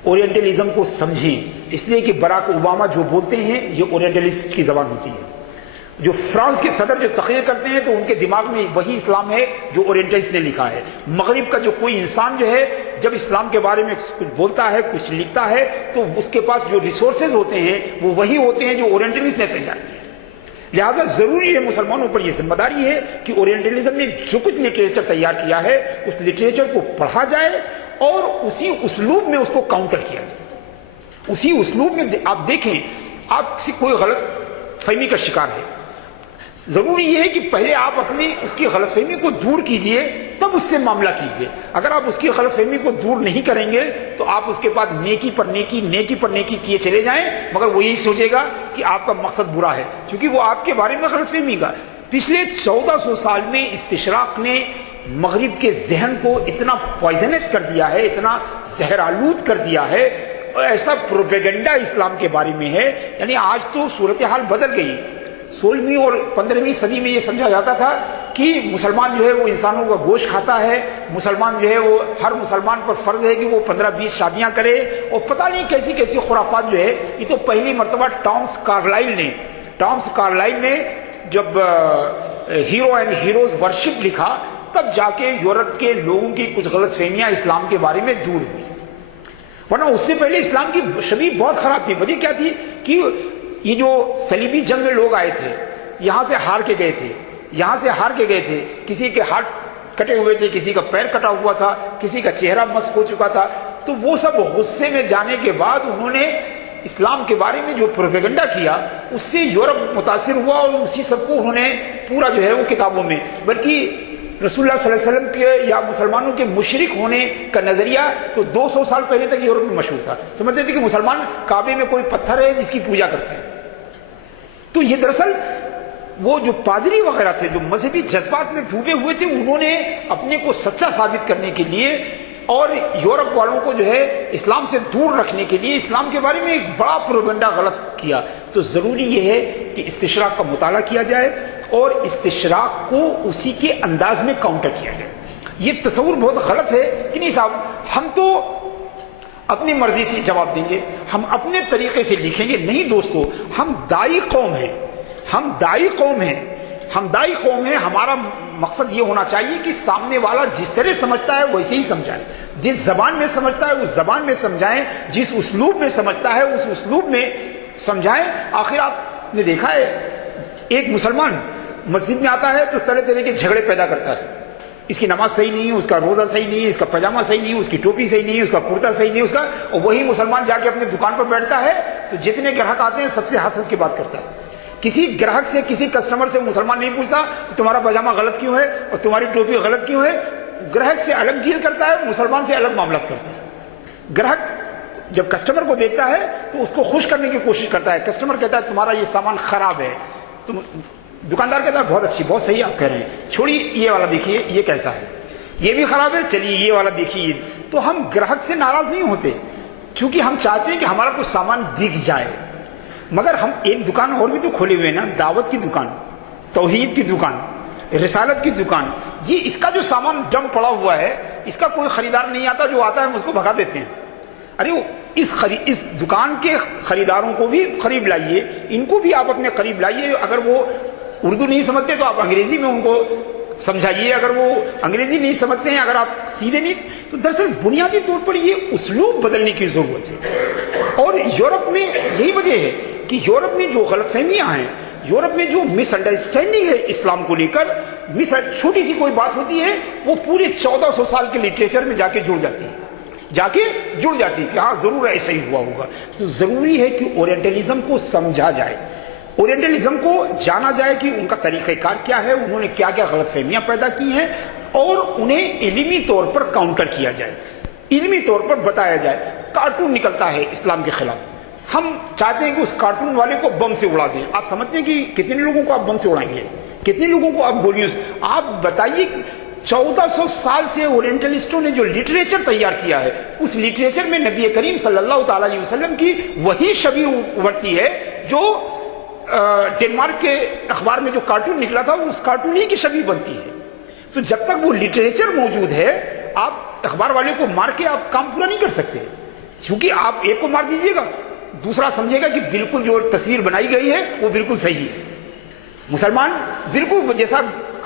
اورینٹلزم کو سمجھیں. اس لیے کہ باراک اوباما جو بولتے ہیں یہ اورینٹلسٹ کی زبان ہوتی ہے. جو فرانس کے صدر جو تقریر کرتے ہیں تو ان کے دماغ میں وہی اسلام ہے جو اورینٹلسٹ نے لکھا ہے. مغرب کا جو کوئی انسان جو ہے جب اسلام کے بارے میں کچھ بولتا ہے، کچھ لکھتا ہے، تو اس کے پاس جو ریسورسز ہوتے ہیں وہ وہی ہوتے ہیں جو اورینٹلسٹ نے تیار کیے. لہٰذا ضروری ہے، مسلمانوں پر یہ ذمہ داری ہے کہ اورینٹلزم نے جو کچھ لٹریچر تیار کیا ہے اس لٹریچر کو پڑھا جائے اور اسی اسلوب میں اس کو کاؤنٹر کیا جائے. اسی اسلوب میں آپ دیکھیں، آپ سے کوئی غلط فہمی کا شکار ہے، ضروری یہ ہے کہ پہلے آپ اپنی اس کی غلط فہمی کو دور کیجئے، تب اس سے معاملہ کیجئے. اگر آپ اس کی غلط فہمی کو دور نہیں کریں گے تو آپ اس کے بعد نیکی پر نیکی، نیکی پر نیکی کیے چلے جائیں، مگر وہ یہی سوچے گا کہ آپ کا مقصد برا ہے، چونکہ وہ آپ کے بارے میں غلط فہمی کا. پچھلے 1400 سال میں استشراق نے مغرب کے ذہن کو اتنا پوائزنس کر دیا ہے، اتنا زہر آلود کر دیا ہے، ایسا پروپیگنڈا اسلام کے بارے میں ہے. یعنی آج تو صورتحال بدل گئی. 16ویں اور 15ویں صدی میں یہ سمجھا جاتا تھا کہ مسلمان جو ہے وہ انسانوں کا گوشت کھاتا ہے، مسلمان جو ہے وہ ہر مسلمان پر فرض ہے کہ وہ 15-20 شادیاں کرے، اور پتہ نہیں کیسی کیسی خرافات جو ہے. یہ تو پہلی مرتبہ ٹامس کارلائل نے جب ہیرو اینڈ ہیروز ورشپ لکھا تب جا کے یورپ کے لوگوں کی کچھ غلط فہمیاں اسلام کے بارے میں دور ہوئی. ورنہ اس سے پہلے اسلام کی شبیہ بہت خراب تھی. وجہ کیا تھی کہ یہ جو صلیبی جنگ میں لوگ آئے تھے، یہاں سے ہار کے گئے تھے، کسی کے ہاتھ کٹے ہوئے تھے، کسی کا پیر کٹا ہوا تھا، کسی کا چہرہ مسخ ہو چکا تھا. تو وہ سب غصے میں جانے کے بعد انہوں نے اسلام کے بارے میں جو پروپیگنڈا کیا اس سے یورپ متاثر ہوا، اور اسی سب کو انہوں نے پورا جو ہے وہ کتابوں میں، بلکہ رسول اللہ صلی اللہ علیہ وسلم کے یا مسلمانوں کے مشرک ہونے کا نظریہ تو 200 سال پہلے تک یورپ میں مشہور تھا. سمجھتے تھے کہ مسلمان کعبے میں کوئی پتھر ہے جس کی پوجا کرتے ہیں. تو یہ دراصل وہ جو پادری وغیرہ تھے جو مذہبی جذبات میں ڈوبے ہوئے تھے، انہوں نے اپنے کو سچا ثابت کرنے کے لیے اور یورپ والوں کو جو ہے اسلام سے دور رکھنے کے لیے اسلام کے بارے میں ایک بڑا پروپیگنڈا غلط کیا. تو ضروری یہ ہے کہ استشراق کا مطالعہ کیا جائے اور استشراق کو اسی کے انداز میں کاؤنٹر کیا جائے. یہ تصور بہت غلط ہے کہ نہیں صاحب ہم تو اپنی مرضی سے جواب دیں گے، ہم اپنے طریقے سے لکھیں گے. نہیں دوستو، ہم دائی قوم ہیں. ہمارا مقصد یہ ہونا چاہیے کہ سامنے والا جس طرح سمجھتا ہے ویسے ہی سمجھائیں، جس زبان میں سمجھتا ہے اس زبان میں سمجھائیں، جس اسلوب میں سمجھتا ہے اس اسلوب میں سمجھائیں. آخر آپ نے دیکھا ہے ایک مسلمان مسجد میں آتا ہے تو طرح طرح کے جھگڑے پیدا کرتا ہے. اس کی نماز صحیح نہیں ہے، اس کا روزہ صحیح نہیں ہے، اس کا پاجامہ صحیح نہیں ہے، اس کی ٹوپی صحیح نہیں ہے، اس کا کرتا صحیح نہیں ہے، اس کا. اور وہی مسلمان جا کے اپنے دکان پر بیٹھتا ہے تو جتنے گراہک آتے ہیں سب سے ہنس کے بات کرتا ہے. کسی گراہک سے، کسی کسٹمر سے مسلمان نہیں پوچھتا کہ تمہارا پاجامہ غلط کیوں ہے اور تمہاری ٹوپی غلط کیوں ہے. گراہک سے الگ ڈیل کرتا ہے، مسلمان سے الگ معاملات کرتا ہے. گراہک جب کسٹمر کو دیکھتا ہے تو اس کو خوش کرنے کی کوشش کرتا ہے. کسٹمر کہتا ہے تمہارا یہ سامان خراب ہے، تم دکاندار کہتا ہے بہت اچھی، بہت صحیح آپ کہہ رہے ہیں، چھوڑیے یہ والا دیکھیے یہ کیسا ہے، یہ بھی خراب ہے، چلیے یہ والا دیکھیے. تو ہم گراہک سے ناراض نہیں ہوتے چونکہ ہم چاہتے ہیں کہ ہمارا کچھ سامان بک جائے. مگر ہم ایک دکان اور بھی تو کھولے ہوئے نا، دعوت کی دکان، توحید کی دکان، رسالت کی دکان. یہ اس کا جو سامان ڈم پڑا ہوا ہے اس کا کوئی خریدار نہیں آتا، جو آتا ہے ہم اس کو بھگا دیتے ہیں. ارے اس دکان کے خریداروں کو بھی قریب لائیے، ان کو بھی آپ اپنے قریب لائیے. اگر وہ اردو نہیں سمجھتے تو آپ انگریزی میں ان کو سمجھائیے، اگر وہ انگریزی نہیں سمجھتے ہیں، اگر آپ سیدھے نہیں. تو دراصل بنیادی طور پر یہ اسلوب بدلنے کی ضرورت ہے. اور یورپ میں یہی وجہ ہے کہ یورپ میں جو غلط فہمیاں ہیں، یورپ میں جو مس انڈرسٹینڈنگ ہے اسلام کو لے کر، چھوٹی سی کوئی بات ہوتی ہے وہ پورے 1400 سال کے لٹریچر میں جا کے جڑ جاتی ہے کہ ہاں ضرور ایسا ہی ہوا ہوگا. تو ضروری ہے کہ اورینٹلزم کو سمجھا جائے، اورینٹلزم کو جانا جائے کہ ان کا طریقہ کار کیا ہے، انہوں نے کیا کیا غلط فہمیاں پیدا کی ہیں، اور انہیں علمی طور پر کاؤنٹر کیا جائے، علمی طور پر بتایا جائے. کارٹون نکلتا ہے اسلام کے خلاف، ہم چاہتے ہیں کہ اس کارٹون والے کو بم سے اڑا دیں. آپ سمجھتے ہیں کہ کتنے لوگوں کو آپ بم سے اڑائیں گے، کتنے لوگوں کو آپ گولیوں سے؟ آپ بتائیے 1400 سال سے اورینٹلسٹوں نے جو لٹریچر تیار کیا ہے، اس لٹریچر میں نبی کریم صلی اللہ تعالی علیہ وسلم کی وہی شبیہ ابھرتی ہے جو ڈنمارک کے اخبار میں جو کارٹون نکلا تھا اس کارٹون ہی کی شبیہ بنتی ہے. تو جب تک وہ لٹریچر موجود ہے، آپ اخبار والے کو مار کے آپ کام پورا نہیں کر سکتے، کیونکہ آپ ایک کو مار دیجئے گا، دوسرا سمجھے گا کہ بالکل جو تصویر بنائی گئی ہے وہ بالکل صحیح ہے. مسلمان بالکل جیسا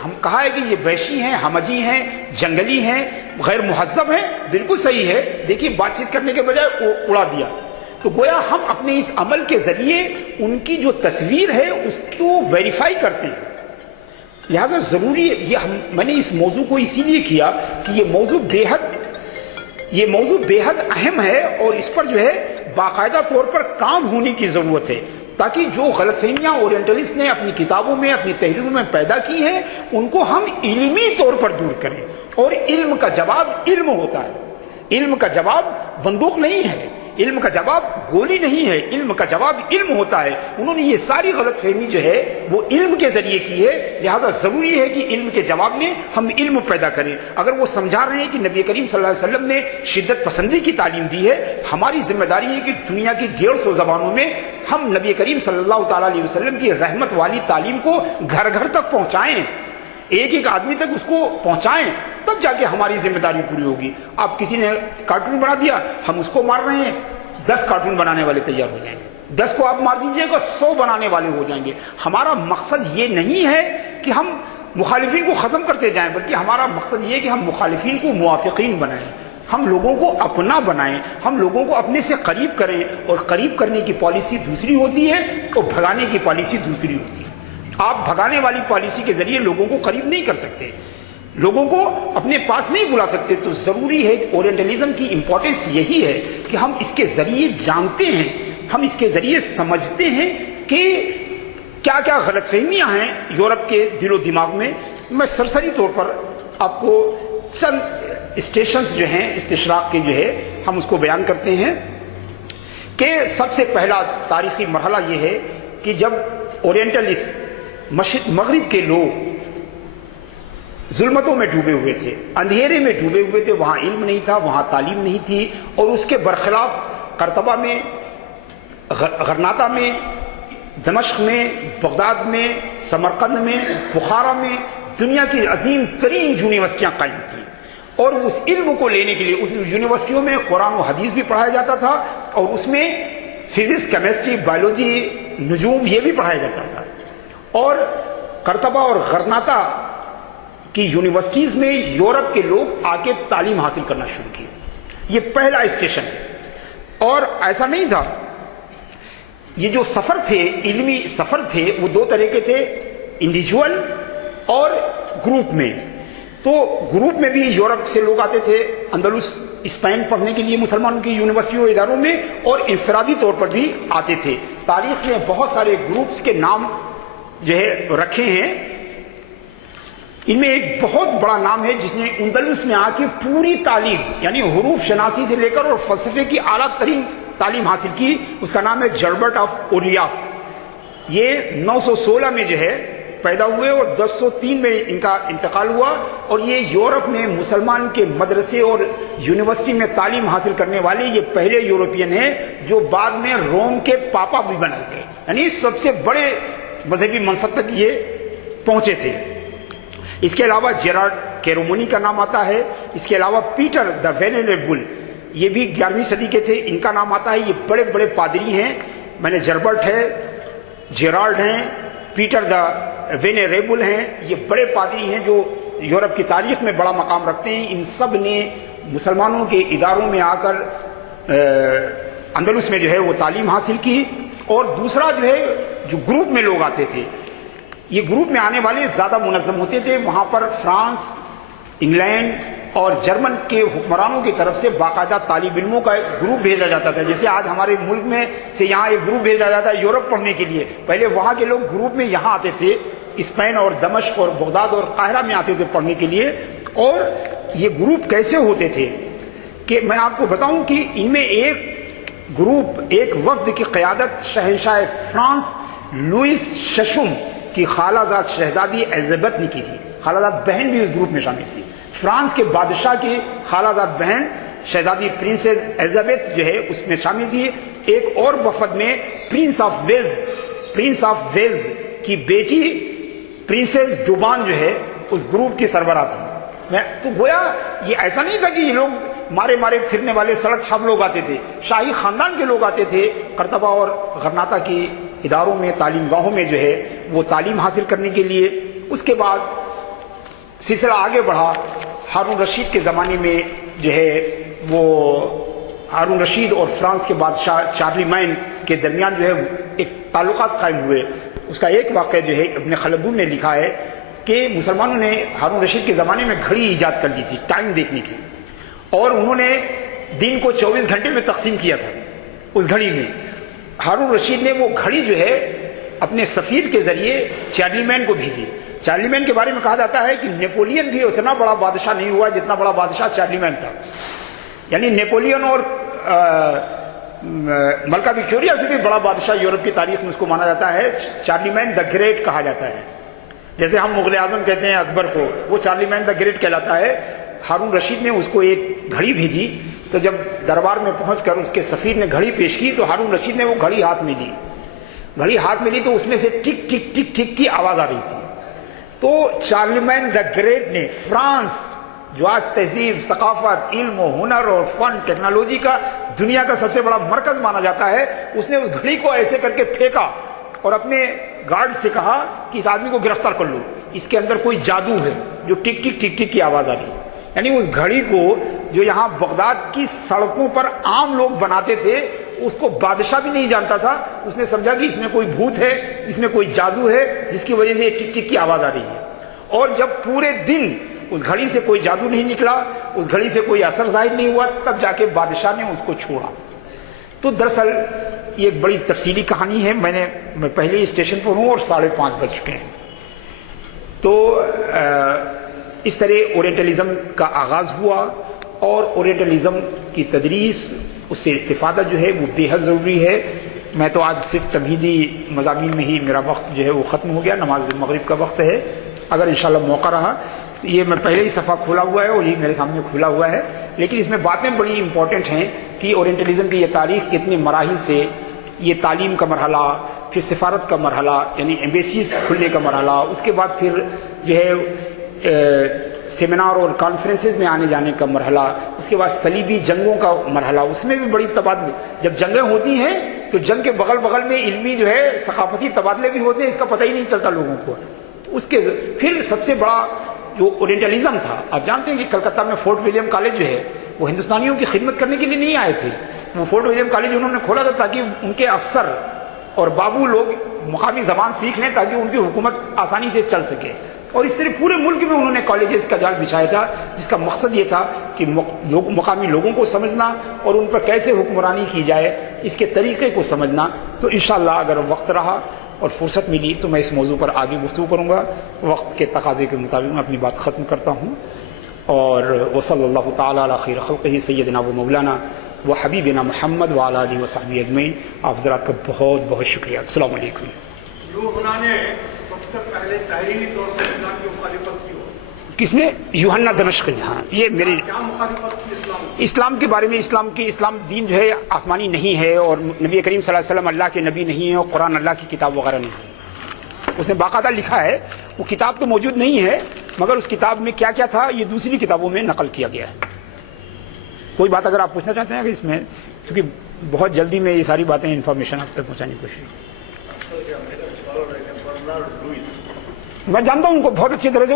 ہم کہا ہے کہ یہ وحشی ہیں، ہمجی ہیں، جنگلی ہیں، غیر مہذب ہیں، بالکل صحیح ہے. دیکھیے بات چیت کرنے کے بجائے اڑا دیا. تو گویا ہم اپنے اس عمل کے ذریعے ان کی جو تصویر ہے اس کو ویریفائی کرتے ہیں. لہذا ضروری ہے میں نے اس موضوع کو اسی لیے کیا کہ یہ موضوع بے حد اہم ہے، اور اس پر جو ہے باقاعدہ طور پر کام ہونے کی ضرورت ہے، تاکہ جو غلط فہمیاں اورینٹلسٹ نے اپنی کتابوں میں، اپنی تحریروں میں پیدا کی ہیں، ان کو ہم علمی طور پر دور کریں. اور علم کا جواب علم ہوتا ہے، علم کا جواب بندوق نہیں ہے، علم کا جواب گولی نہیں ہے، علم کا جواب علم ہوتا ہے. انہوں نے یہ ساری غلط فہمی جو ہے وہ علم کے ذریعے کی ہے. لہذا ضروری ہے کہ علم کے جواب میں ہم علم پیدا کریں. اگر وہ سمجھا رہے ہیں کہ نبی کریم صلی اللہ علیہ وسلم نے شدت پسندی کی تعلیم دی ہے، ہماری ذمہ داری ہے کہ دنیا کی 150 زبانوں میں ہم نبی کریم صلی اللہ تعالی علیہ وسلم کی رحمت والی تعلیم کو گھر گھر تک پہنچائیں، ایک ایک آدمی تک اس کو پہنچائیں، تب جا کے ہماری ذمہ داری پوری ہوگی. آپ کسی نے کارٹون بنا دیا، ہم اس کو مار رہے ہیں، 10 کارٹون بنانے والے تیار ہو جائیں گے. 10 کو آپ مار دیجئے گا، 100 بنانے والے ہو جائیں گے. ہمارا مقصد یہ نہیں ہے کہ ہم مخالفین کو ختم کرتے جائیں، بلکہ ہمارا مقصد یہ ہے کہ ہم مخالفین کو موافقین بنائیں، ہم لوگوں کو اپنا بنائیں، ہم لوگوں کو اپنے سے قریب کریں. اور قریب کرنے کی پالیسی دوسری ہوتی ہے اور بھگانے کی پالیسی دوسری ہوتی ہے. آپ بھگانے والی پالیسی کے ذریعے لوگوں کو قریب نہیں کر سکتے، لوگوں کو اپنے پاس نہیں بلا سکتے. تو ضروری ہے کہ اورینٹلزم کی امپورٹنس یہی ہے کہ ہم اس کے ذریعے جانتے ہیں، ہم اس کے ذریعے سمجھتے ہیں کہ کیا کیا غلط فہمیاں ہیں یورپ کے دل و دماغ میں. میں سرسری طور پر آپ کو چند اسٹیشنز جو ہیں استشراق کے جو ہے ہم اس کو بیان کرتے ہیں. کہ سب سے پہلا تاریخی مرحلہ یہ ہے کہ جب اورینٹلسٹ مغرب کے لوگ ظلمتوں میں ڈوبے ہوئے تھے، اندھیرے میں ڈوبے ہوئے تھے، وہاں علم نہیں تھا، وہاں تعلیم نہیں تھی، اور اس کے برخلاف قرطبہ میں، غرناطہ میں، دمشق میں، بغداد میں، سمرقند میں، بخارا میں دنیا کی عظیم ترین یونیورسٹیاں قائم تھیں. اور اس علم کو لینے کے لیے اس یونیورسٹیوں میں قرآن و حدیث بھی پڑھایا جاتا تھا، اور اس میں فزکس، کیمسٹری، بایولوجی، نجوم یہ بھی پڑھایا جاتا تھا. اور قرطبہ اور غرناطہ کی یونیورسٹیز میں یورپ کے لوگ آ کے تعلیم حاصل کرنا شروع کی. یہ پہلا اسٹیشن ہے. اور ایسا نہیں تھا، یہ جو سفر تھے، علمی سفر تھے، وہ 2 طرح کے تھے، انڈیویجول اور گروپ میں. تو گروپ میں بھی یورپ سے لوگ آتے تھے اندلس، اسپین پڑھنے کے لیے مسلمانوں کی یونیورسٹیوں اور اداروں میں، اور انفرادی طور پر بھی آتے تھے. تاریخ میں بہت سارے گروپس کے نام جو ہے رکھے ہیں. ان میں ایک بہت بڑا نام ہے جس نے اندلس میں آ کے پوری تعلیم، یعنی حروف شناسی سے لے کر اور فلسفے کی اعلیٰ ترین تعلیم حاصل کی. اس کا نام ہے جربرٹ آف اوریا. یہ 916 میں جو ہے پیدا ہوئے اور 1003 میں ان کا انتقال ہوا. اور یہ یورپ میں مسلمان کے مدرسے اور یونیورسٹی میں تعلیم حاصل کرنے والے یہ پہلے یورپین ہیں جو بعد میں روم کے پاپا بھی بنائے گئے، یعنی سب سے بڑے مذہبی منصب تک یہ پہنچے تھے. اس کے علاوہ جیرارڈ کیرومونی کا نام آتا ہے. اس کے علاوہ پیٹر دا وینریبل، یہ بھی 11ویں صدی کے تھے، ان کا نام آتا ہے. یہ بڑے بڑے پادری ہیں. میں نے جربرٹ ہے، جیرارڈ ہیں، پیٹر دا وینریبل ہیں، یہ بڑے پادری ہیں جو یورپ کی تاریخ میں بڑا مقام رکھتے ہیں. ان سب نے مسلمانوں کے اداروں میں آ کر اندلس میں جو ہے وہ تعلیم حاصل کی. اور دوسرا جو ہے جو گروپ میں لوگ آتے تھے، یہ گروپ میں آنے والے زیادہ منظم ہوتے تھے. وہاں پر فرانس، انگلینڈ اور جرمن کے حکمرانوں کی طرف سے باقاعدہ طالب علموں کا ایک گروپ بھیجا جاتا تھا. جیسے آج ہمارے ملک میں سے یہاں ایک گروپ بھیجا جاتا ہے یورپ پڑھنے کے لیے، پہلے وہاں کے لوگ گروپ میں یہاں آتے تھے، اسپین اور دمشق اور بغداد اور قاہرہ میں آتے تھے پڑھنے کے لیے. اور یہ گروپ کیسے ہوتے تھے کہ میں آپ کو بتاؤں کہ ان میں ایک گروپ، ایک وفد کی قیادت شہنشاہ فرانس لوئس ششم کی خالہ زاد شہزادی الزبتھ نے کی تھی. خالہ زاد بہن بھی اس گروپ میں شامل تھی. فرانس کے بادشاہ کی خالہ زاد بہن شہزادی پرنسس الزبتھ جو ہے اس میں شامل تھی. ایک اور وفد میں پرنس آف ویلز کی بیٹی پرنسس ڈوبان جو ہے اس گروپ کی سربراہ تھی. میں تو گویا یہ ایسا نہیں تھا کہ یہ لوگ مارے پھرنے والے سڑک چھاپ لوگ آتے تھے، شاہی خاندان کے لوگ آتے تھے قرطبہ اور غرناطہ کی اداروں میں، تعلیم گاہوں میں جو ہے وہ تعلیم حاصل کرنے کے لیے. اس کے بعد سلسلہ آگے بڑھا. ہارون رشید کے زمانے میں جو ہے وہ ہارون رشید اور فرانس کے بادشاہ چارلیمین کے درمیان جو ہے ایک تعلقات قائم ہوئے. اس کا ایک واقعہ جو ہے ابن خلدون نے لکھا ہے کہ مسلمانوں نے ہارون رشید کے زمانے میں گھڑی ایجاد کر لی تھی ٹائم دیکھنے کی، اور انہوں نے دن کو 24 گھنٹے میں تقسیم کیا تھا. اس گھڑی میں ہارون رشید نے وہ گھڑی جو ہے اپنے سفیر کے ذریعے چارلیمین کو بھیجی. چارلیمین کے بارے میں کہا جاتا ہے کہ نیپولین بھی اتنا بڑا بادشاہ نہیں ہوا جتنا بڑا بادشاہ چارلیمین تھا. یعنی نیپولین اور ملکہ وکٹوریہ سے بھی بڑا بادشاہ یورپ کی تاریخ میں اس کو مانا جاتا ہے. چارلیمین دا گریٹ کہا جاتا ہے. جیسے ہم مغل اعظم کہتے ہیں اکبر کو، وہ چارلیمین دا گریٹ کہلاتا ہے. ہارون رشید نے اس کو ایک گھڑی بھیجی، تو جب دربار میں پہنچ کر اس کے سفیر نے گھڑی پیش کی تو ہارون رشید نے وہ گھڑی ہاتھ میں لی. گھڑی ہاتھ میں لی تو اس میں سے ٹک ٹک ٹک ٹک کی آواز آ رہی تھی. تو چارلیمین دا گریٹ نے فرانس جو آج تہذیب، ثقافت، علم و ہنر اور فن، ٹیکنالوجی کا دنیا کا سب سے بڑا مرکز مانا جاتا ہے، اس نے اس گھڑی کو ایسے کر کے پھینکا اور اپنے گارڈ سے کہا کہ اس آدمی کو گرفتار کر لو، اس کے اندر کوئی جادو ہے جو ٹک ٹک ٹک ٹک کی آواز آ رہی ہے. یعنی اس گھڑی کو جو یہاں بغداد کی سڑکوں پر عام لوگ بناتے تھے، اس کو بادشاہ بھی نہیں جانتا تھا. اس نے سمجھا کہ اس میں کوئی بھوت ہے، اس میں کوئی جادو ہے جس کی وجہ سے ٹک ٹک کی آواز آ رہی ہے. اور جب پورے دن اس گھڑی سے کوئی جادو نہیں نکلا، اس گھڑی سے کوئی اثر ظاہر نہیں ہوا، تب جا کے بادشاہ نے اس کو چھوڑا. تو دراصل یہ ایک بڑی تفصیلی کہانی ہے. میں پہلے ہی اسٹیشن پر ہوں اور 5:30 بج چکے ہیں. تو اس طرح اورینٹلزم کا آغاز ہوا، اور اورینٹلزم کی تدریس، اس سے استفادہ جو ہے وہ بے حد ضروری ہے. میں تو آج صرف تمہیدی مضامین میں ہی میرا وقت جو ہے وہ ختم ہو گیا، نماز مغرب کا وقت ہے. اگر انشاءاللہ موقع رہا تو یہ میں پہلے ہی صفحہ کھولا ہوا ہے اور یہ میرے سامنے کھلا ہوا ہے، لیکن اس میں باتیں بڑی امپورٹنٹ ہیں کہ اورینٹلزم کی یہ تاریخ کتنے مراحل سے، یہ تعلیم کا مرحلہ، پھر سفارت کا مرحلہ یعنی ایمبیسیز کھلنے کا مرحلہ، اس کے بعد پھر جو ہے سیمینار اور کانفرنسز میں آنے جانے کا مرحلہ، اس کے بعد صلیبی جنگوں کا مرحلہ، اس میں بھی بڑی تبادلے. جب جنگیں ہوتی ہیں تو جنگ کے بغل بغل میں علمی جو ہے ثقافتی تبادلے بھی ہوتے ہیں، اس کا پتہ ہی نہیں چلتا لوگوں کو. اس کے پھر سب سے بڑا جو اورینٹلزم تھا، آپ جانتے ہیں کہ کلکتہ میں فورٹ ولیم کالج جو ہے وہ ہندوستانیوں کی خدمت کرنے کے لیے نہیں آئے تھے. وہ فورٹ ولیم کالج انہوں نے کھولا تھا تاکہ ان کے افسر اور بابو لوگ مقامی زبان سیکھ لیں تاکہ ان کی حکومت آسانی سے چل سکے. اور اس طرح پورے ملک میں انہوں نے کالجز کا جال بچھایا تھا، جس کا مقصد یہ تھا کہ مقامی لوگوں کو سمجھنا اور ان پر کیسے حکمرانی کی جائے اس کے طریقے کو سمجھنا. تو انشاءاللہ اگر وقت رہا اور فرصت ملی تو میں اس موضوع پر آگے گفتگو کروں گا. وقت کے تقاضے کے مطابق میں اپنی بات ختم کرتا ہوں. اور وصلی اللہ تعالی علی خیر خلقہ سیدنا و مولانا و حبیبنا محمد وعلی آلہ وصحبہ اجمعین. آپ حضرات کا بہت بہت شکریہ. السلام علیکم. یوحنا نے سب سے پہلے تحریری طور پر اسلام کی مخالفت کی ہو. کس نے؟ یوحنا دمشق نے. ہاں، یہ میری کیا مخالفت کی اسلام کے بارے میں. اسلام دین جو ہے آسمانی نہیں ہے، اور نبی کریم صلی اللہ علیہ وسلم اللہ کے نبی نہیں ہے، اور قرآن اللہ کی کتاب وغیرہ نہیں ہے. اس نے باقاعدہ لکھا ہے. وہ کتاب تو موجود نہیں ہے، مگر اس کتاب میں کیا کیا تھا یہ دوسری کتابوں میں نقل کیا گیا ہے. کوئی بات اگر آپ پوچھنا چاہتے ہیں کہ اس میں، کیونکہ بہت جلدی میں یہ ساری باتیں انفارمیشن آپ تک پہنچانے کی کوشش. میں جانتا ہوں ان کو بہت اچھی طرح سے.